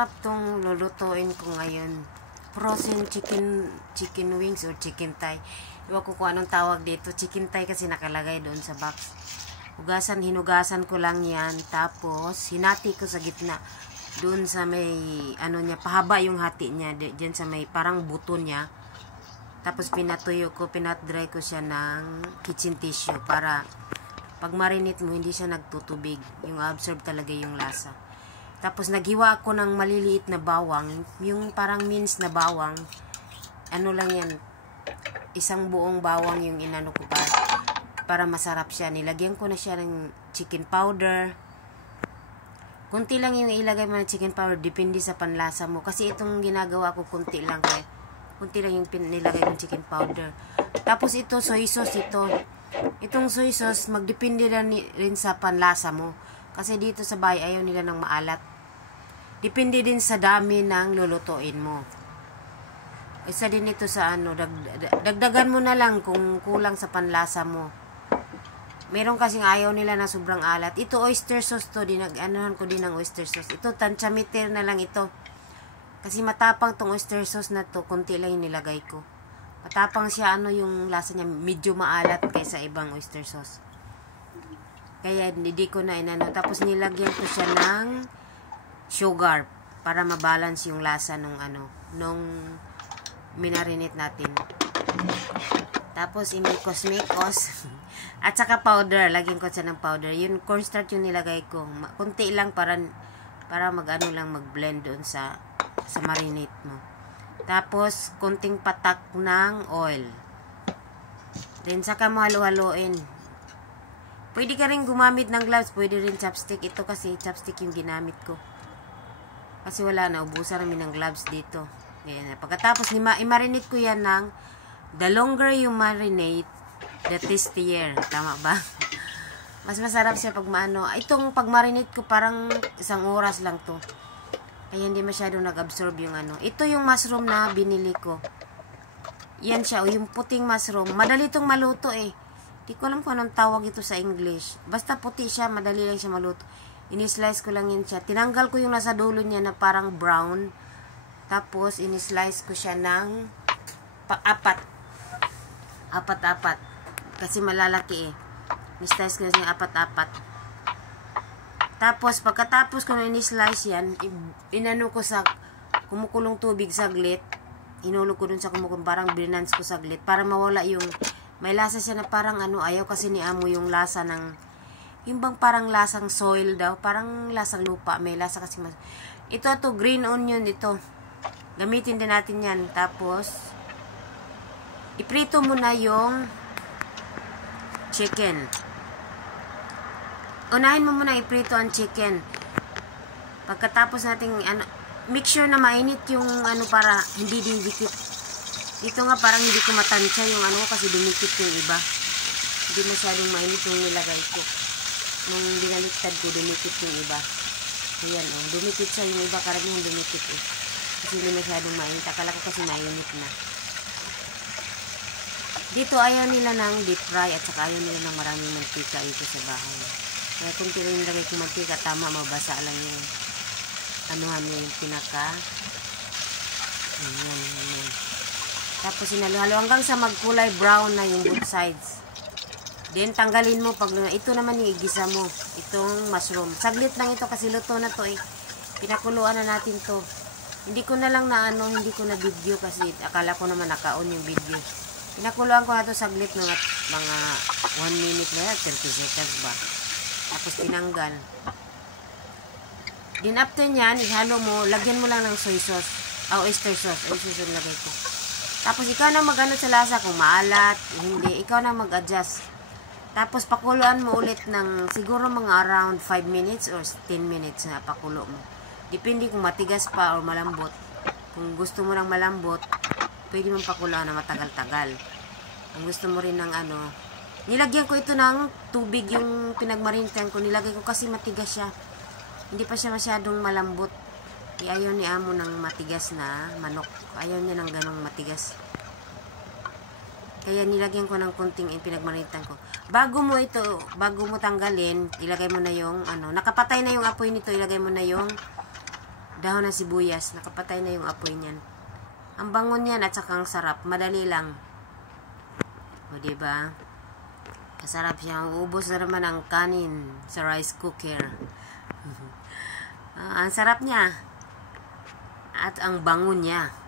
Sarap tong lulutuin ko ngayon. Frozen chicken wings or chicken thigh. Iwan ko kung anong tawag dito. Chicken thigh kasi nakalagay doon sa box. Hinugasan ko lang yan. Tapos, hinati ko sa gitna. Doon sa may, niya, pahaba yung hati niya. Diyan sa may parang buto niya. Tapos, pinat-dry ko siya ng kitchen tissue para pag marinate mo, hindi siya nagtutubig. Yung absorb talaga yung lasa. Tapos, naghiwa ako ng maliliit na bawang. Yung parang minced na bawang. Ano lang yan. Isang buong bawang yung inano ko para masarap siya. Nilagyan ko na siya ng chicken powder. Kunti lang yung ilagay mo ng chicken powder. Depende sa panlasa mo. Kasi itong ginagawa ko, kunti lang. Kaya kunti lang yung nilagay ng chicken powder. Tapos ito, soy sauce ito. Itong soy sauce, magdepende rin sa panlasa mo. Kasi dito sa bahay, ayaw nila ng maalat. Depende din sa dami ng lulutuin mo. Isa din ito sa dagdagan mo na lang kung kulang sa panlasa mo. Meron kasing ayaw nila na sobrang alat. Ito oyster sauce to, anuhan ko din ng oyster sauce. Ito tanchamitir na lang ito. Kasi matapang tong oyster sauce na to, konti lang yung nilagay ko. Matapang siya, yung lasa niya, medyo maalat kaysa ibang oyster sauce. Kaya hindi ko na inano. Tapos nilagyan ko siya ng sugar para mabalance yung lasa nung minarinate natin. Tapos imikos-mikos at saka powder, lagyan ko siya ng powder. Yung cornstarch yung nilagay ko. Kunti lang para mag-blend doon sa marinate mo. Tapos kunting patak ng oil. Then saka mo halo-haloin. Pwede ka rin gumamit ng gloves, pwede rin chopstick. Ito kasi chopstick yung ginamit ko. Kasi wala na, ubusan namin ng gloves dito. Ganyan. Pagkatapos, i-marinate ko yan ng, the longer you marinate, the tastier. Tama ba? Mas masarap siya pag itong pag-marinate ko, parang 1 oras lang to. Kaya hindi masyadong nag-absorb yung Ito yung mushroom na binili ko. Yan siya, yung puting mushroom. Madali itong maluto eh. Di ko alam kung anong tawag ito sa English. Basta puti siya, madali lang siya maluto. Ini-slice ko lang yan siya. Tinanggal ko yung nasa dulo niya na parang brown. Tapos, ini-slice ko siya ng apat. Kasi malalaki eh. Ini-slice ko siya ng apat. Tapos, pagkatapos ko na ini-slice yan, inano ko sa kumukulong tubig saglit. Inulog ko dun sa kumukulong, parang binance ko saglit. Para mawala yung, may lasa siya na parang ayaw kasi ni amo yung lasa ng, yung bang parang lasang soil daw, parang lasang lupa, may lasa kasi ito green onion ito. Gamitin din natin yan. Tapos iprito mo na yung chicken. Unahin mo muna iprito ang chicken. Pagkatapos nating make sure na mainit yung para hindi didikit. Dito nga parang hindi ko matansya yung kasi dumikit yung iba. Hindi masyadong mainit yung nilagay ko. Nung binaliktad ko, dumikit yung iba. Ayan, dumikit siya yung iba. Karamihan dumikit eh. Kasi hindi masyadong mainit. Akala ko kasi mainit na. Dito, ayaw nila ng deep fry at saka ayaw nila ng maraming mantika ito sa bahay. Kaya kung tinilagay ko mantika, tama, mabasa lang yung yung pinaka. Ayan. Tapos sinalo-halo hanggang sa magkulay brown na yung both sides. Then, tanggalin mo. Ito naman yung igisa mo. Itong mushroom. Saglit lang ito kasi luto na to eh. Pinakuluan na natin to. Hindi ko na lang hindi ko na video kasi akala ko naman naka-on yung video. Pinakuluan ko na to saglit mga 1 minute na 30 seconds ba. Tapos tinanggal. Then, after nyan, ihalo mo. Lagyan mo lang ng soy sauce. Oyster sauce. Oyster sauce lagay ko. Tapos, ikaw na sa lasa kung maalat. Hindi. Ikaw na mag-adjust. Tapos, pakuluan mo ulit ng siguro mga around 5 minutes or 10 minutes na pakulo mo. Depende kung matigas pa o malambot. Kung gusto mo ng malambot, pwede mong pakuluan na matagal-tagal. Kung gusto mo rin ng nilagyan ko ito ng tubig yung pinagmarintan ko. Nilagay ko kasi matigas siya. Hindi pa siya masyadong malambot. Ayaw ni amo ng matigas na manok. Ayaw niya ng ganong matigas. Kaya nilagyan ko ng kunting pinagmaritan ko. Bago mo tanggalin, ilagay mo na yung nakapatay na yung apoy nito, ilagay mo na yung dahon ng sibuyas. Nakapatay na yung apoy niyan. Ang bango niyan at saka ang sarap. Madali lang. O, diba? Masarap siya. Ubos na naman ang kanin sa rice cooker. Ang sarap niya. At ang bango niya.